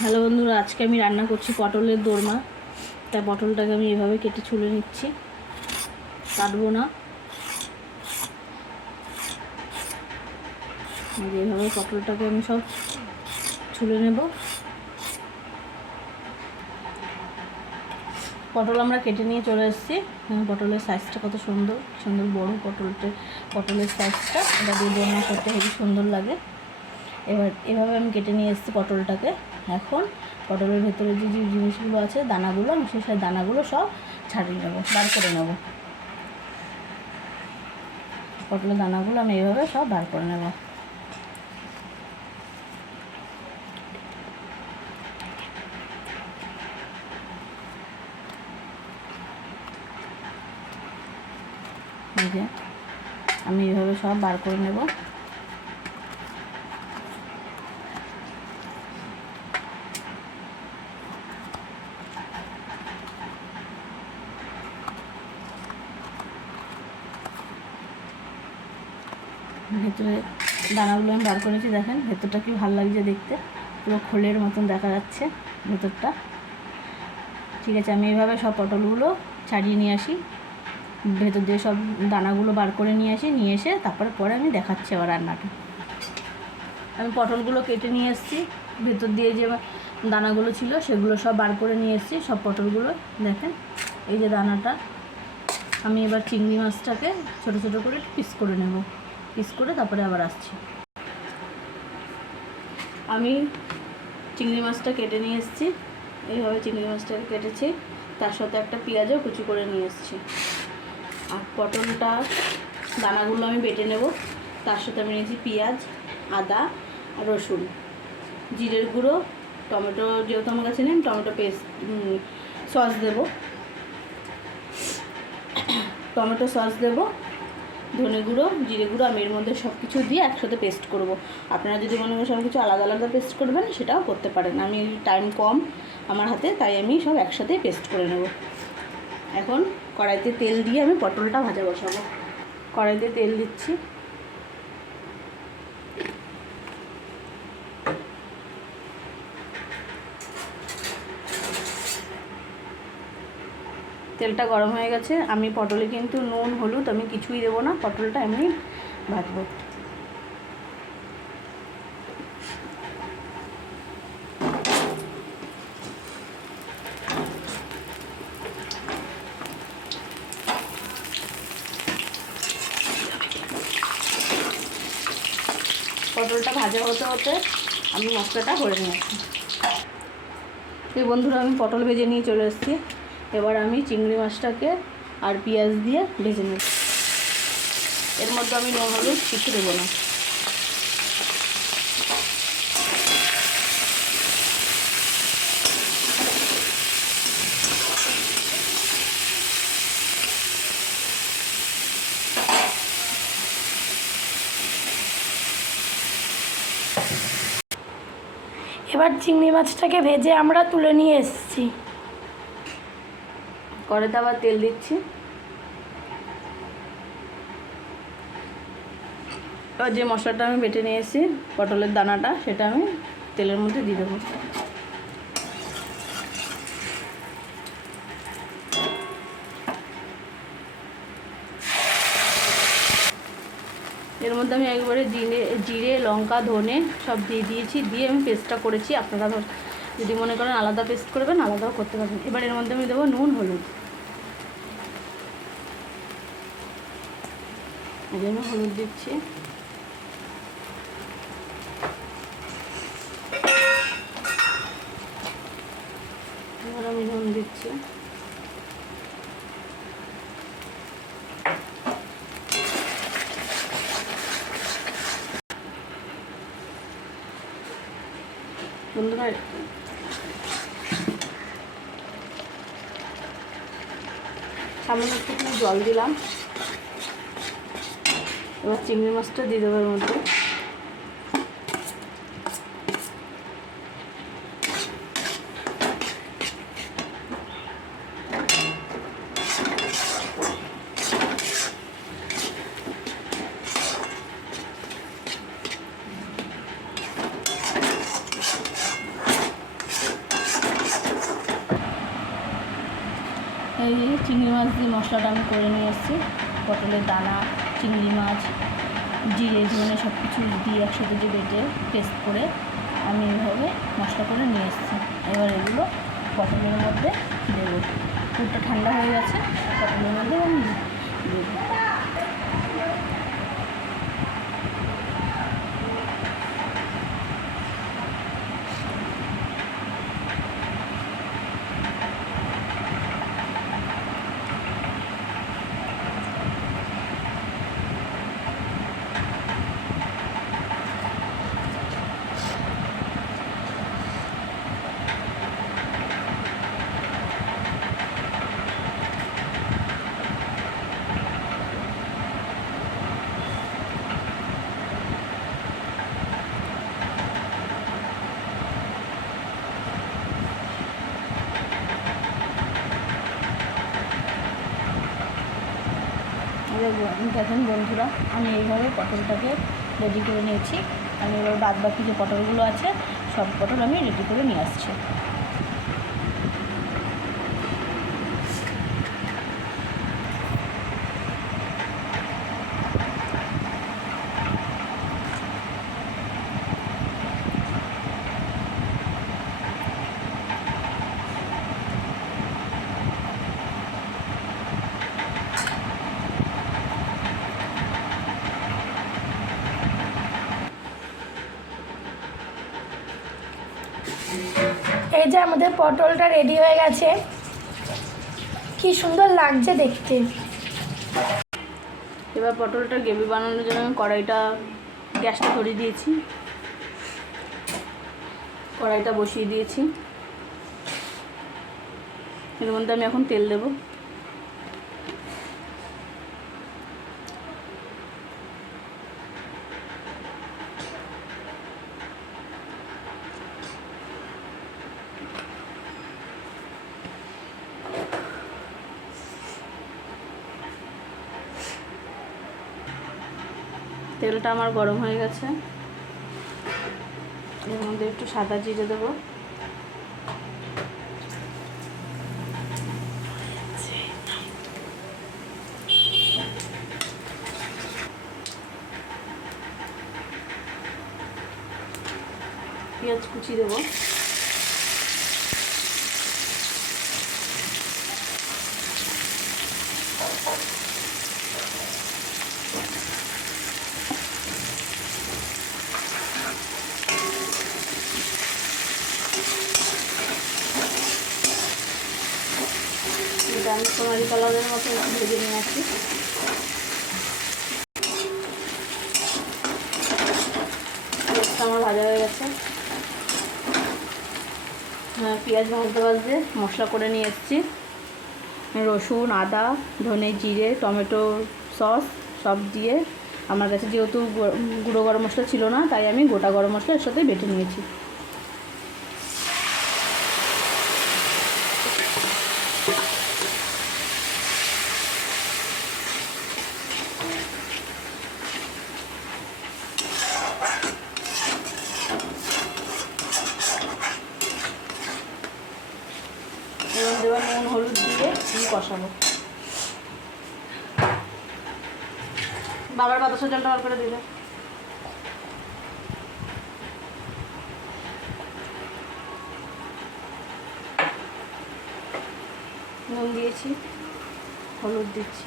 Hello বন্ধুরা, আজকে আমি রান্না করছি পটলের দোরমা। তাই পটলটাকে আমি এভাবে কেটে ছুলে নিচ্ছি, কাটবো না। এইভাবে পটলটাকে আমি সব ছুলে নেব। পটল আমরা কেটে নিয়ে চলে এসেছি। পটলের সাইজটা কত সুন্দর সুন্দর বড় পটলের সাইজটা, এটা দিয়ে দোরমা করতে হেবি সুন্দর লাগে। এবার এভাবে আমি কেটে নিয়ে এসেছি পটলটাকে। এখন পটলের ভেতরে যে যে জিনিসগুলো আছে, দানাগুলো, আমি সেই দানাগুলো সব ছাড়িয়ে নেবো, বার করে নেব। পটলের দানাগুলো আমি এইভাবে সব বার করে নেব। এই যে আমি এইভাবে সব বার করে নেব। ভেতরে দানাগুলো আমি বার করেছি, দেখেন ভেতরটা কি ভালো লাগছে দেখতে, পুরো খোলের মতন দেখা যাচ্ছে ভেতরটা। ঠিক আছে, আমি এইভাবে সব পটলগুলো ছাড়িয়ে নিয়ে আসি, ভেতর দিয়ে সব দানাগুলো বার করে নিয়ে এসে পরে আমি দেখাচ্ছি আবার রান্নাটা। আমি পটলগুলো কেটে নিয়ে এসেছি, ভেতর দিয়ে যে দানাগুলো ছিল সেগুলো সব বার করে নিয়ে এসেছি, সব পটলগুলো দেখেন। এই যে দানাটা, আমি এবার চিংড়ি মাছটাকে ছোটো ছোটো করে পিস করে নেব। পিস করে তারপরে আবার আসছি। আমি চিংড়ি মাছটা কেটে নিয়ে এসেছি, এইভাবে চিংড়ি মাছটাকে কেটেছি, তার সাথে একটা পেঁয়াজও কুচি করে নিয়ে এসেছি। আর পটলটা দানাগুলো আমি বেটে নেব, তার সাথে আমি নিয়েছি পেঁয়াজ, আদা, রসুন, জিরের গুঁড়ো, টমেটো যেহেতু আমার কাছে নেই, টমেটো পেস্ট, সস দেব, টমেটো সস দেব, ধনে গুঁড়ো, জিরে গুঁড়ো, আমি এর মধ্যে সব কিছু দিয়ে একসাথে পেস্ট করব। আপনারা যদি মনে করেন সব কিছু আলাদা আলাদা পেস্ট করবেন, সেটাও করতে পারেন। আমি টাইম কম আমার হাতে, তাই আমি সব একসাথেই পেস্ট করে নেব। এখন কড়াইতে তেল দিয়ে আমি পটলটা ভাজা বসাবো। কড়াইতে তেল দিচ্ছি, তেলটা গরম হয়ে গেছে। আমি পটলে কিন্তু নুন হলুদ আমি কিছুই দেবো না, পটলটা এমনি ভাজবো। পটলটা ভাজা হতে হতে আমি মশলাটা করে নিয়ে আসি। এই বন্ধুরা, আমি পটল ভেজে নিয়ে চলে এসেছি। এবার আমি চিংড়ি মাছটাকে আর পেঁয়াজ দিয়ে ভেজে নেব। এর মধ্যে আমি নুন হলুদ কিছু দেবো না। এবার চিংড়ি মাছটাকে ভেজে আমরা তুলে নিয়ে এসেছি। কড়াইতে আবার তেল দিচ্ছি। এবার যে মশলাটা আমি বেটে নিয়েছি, পটলের দানাটা, সেটা আমি তেলের মধ্যে দিয়ে দেবো। এর মধ্যে আমি একবারে জিরে, লঙ্কা, ধনে সব দিয়ে দিয়েছি, দিয়ে আমি পেস্টটা করেছি। আপনারা যদি মনে করেন আলাদা পেস্ট করবেন, আলাদাও করতে পারবেন। এবার এর মধ্যে আমি দেবো নুন হলুদ। এই জন্য হলুদ দিচ্ছি। এবার আমি নুন দিচ্ছি। বন্ধুরা, সামান্য একটু জল দিলাম। এবার চিংড়ি মাছটা দিয়ে দেবো এর মধ্যে। এই চিংড়ি মাছ দিয়ে মশলাটা আমি করে নিয়ে এসেছি। পটলের দানা, চিংড়ি মাছ, জিরে ধনে সব কিছু দিয়ে একসাথে যে বেটে পেস্ট করে আমি এইভাবে মশলা করে নিয়ে এসেছি। এবার এগুলো পটলের মধ্যে দেবো। পুরটা ঠান্ডা হয়ে গেছে, পটলের মধ্যে আমি দেবো। দেখুন বন্ধুরা, আমি এইভাবে পটলটাকে রেডি করে নিয়েছি। আমি এবার বাদ বাকি যে পটলগুলো আছে সব পটল আমি রেডি করে নিয়ে আসছি। এই যে আমাদের পটলটা রেডি হয়ে গেছে, কি সুন্দর লাগছে দেখতে। এবার পটলটা গ্রেভি বানানোর জন্য আমি গ্যাসটা ধরিয়ে দিয়েছি, কড়াইটা বসিয়ে দিয়েছি। এর মধ্যে আমি এখন তেল দেবো। তেলটা আমার গরম হয়ে গেছে, এর মধ্যে একটু সাদা জিরে দেবো। পেঁয়াজ কুচি দেবো। এটা আমি সোনালি কালারের মতো ভেজে নিয়ে আসি। পেঁয়াজটা আমার ভাজা হয়ে গেছে। পেঁয়াজ ভাজতে ভাজতে মশলা করে নিয়ে এসেছি। রসুন, আদা, ধনে, জিরে, টমেটো সস সব দিয়ে, আমার কাছে যেহেতু গুঁড়ো গরম মশলা ছিল না তাই আমি গোটা গরম মশলা এর সাথে বেটে নিয়েছি। এবার দেওয়া নুন হলুদ দিয়ে আমি কষাবো। বাবার বাতাসা জলটা বার করে দিবে। নুন দিয়েছি, হলুদ দিচ্ছি।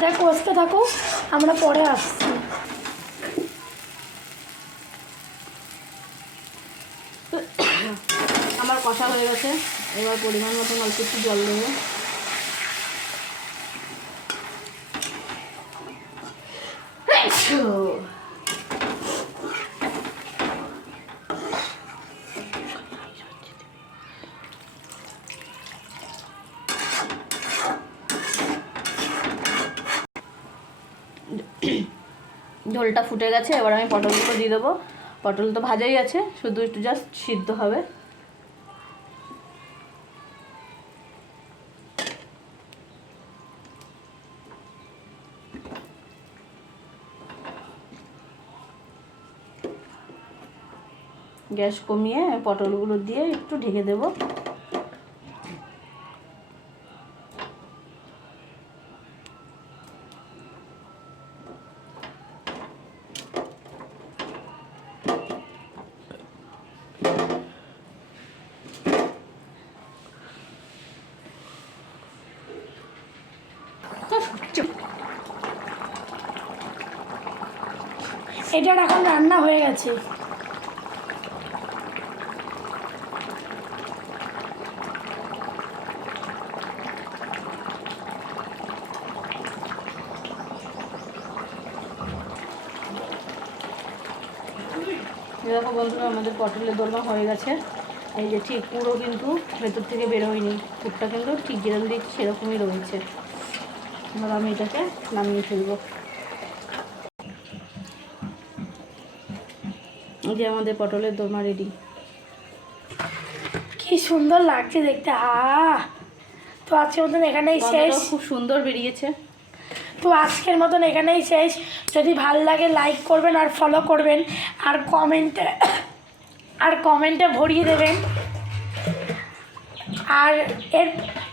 দেখ কষতে থাকো, আমরা পরে আসছি। আমার কষা হয়ে গেছে, এবার পরিমাণ মতন অল্প একটু জল দেবো। ঝোলটা ফুটে গেছে, এবার আমি পটলগুলো দিয়ে দেবো। পটল তো ভাজাই আছে, শুধু একটু জাস্ট সিদ্ধ হবে। গ্যাস কমিয়ে পটলগুলো দিয়ে একটু ঢেকে দেবো। এটার এখন রান্না হয়ে গেছে। দেখো বন্ধুরা, আমাদের পটলের দোরমা হয়ে গেছে। এই যে ঠিক পুরো কিন্তু ভেতর থেকে বেরোয়নি, পুরটা কিন্তু ঠিক যেরকম দিক সেরকমই রয়েছে। এবার আমি এটাকে নামিয়ে ফেলবো। এই যে আমাদের পটলের দোরমা রেডি। কি সুন্দর লাগছে দেখতে। তো আজকের মতন এখানেই শেষ। খুব সুন্দর বেরিয়েছে। তো আজকের মতন এখানেই শেষ। যদি ভালো লাগে লাইক করবেন আর ফলো করবেন, আর কমেন্টে ভরিয়ে দেবেন। আর এর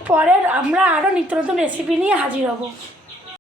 পরের আমরা আরও নিত্য নতুন রেসিপি নিয়ে হাজির হব।